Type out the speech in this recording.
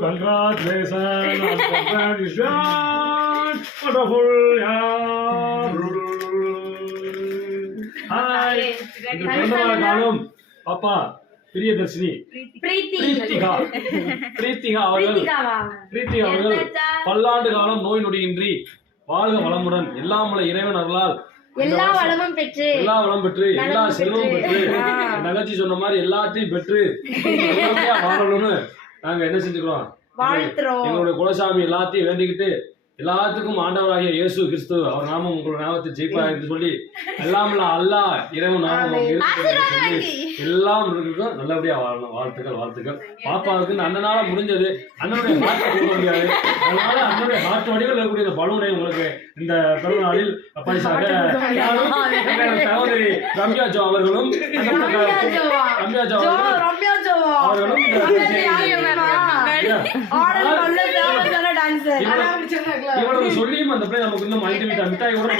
congratulations, wonderful, Hi. இந்த பிறந்தநாள் காணும் பாப்பா பிரியதர்ஷினி பிரீத்திகா அவர்கள் பல்லாண்டு காலம் நோய் நொடியின்றி வாழ்க வளமுடன் எல்லாம் உள்ள இறைவன் அருளால் எல்லா வளம் பெற்று எல்லா செல்வமும் பெற்று நகர்ச்சி சொன்ன மாதிரி எல்லாத்தையும் பெற்று வாழணும்னு நாங்க என்ன செஞ்சுக்கிறோம், எங்களுடைய குலசாமி எல்லாத்தையும் வேண்டிக்கிட்டு எல்லாத்துக்கும் ஆண்டவராகிய இயேசு கிறிஸ்து அவர் நாமம் உங்களோட நாமத்தை ஜெயிப்பா என்று சொல்லி எல்லாம் அல்லாஹ் இறைவன் நாமம் எல்லாம் இருக்கும் நல்லபடியா வாழணும். வாழ்த்துக்கள். பாப்பாவுக்கு அண்ணனால முடிஞ்சது, அண்ணனுடைய ஹார்ட்டை கொடுக்க முடியாது, அதனால அண்ணனுடைய ஹார்ட் வடிவில் இருக்கக்கூடிய இந்த பலூனை உங்களுக்கு இந்த பிறந்த நாளில் பரிசாக சகோதரி ரம்யா ஜோ அவர்களும் இவ்வளவு சொல்லியும் அந்த பிள்ளை நமக்கு இன்னும் மிட்டாய் கூட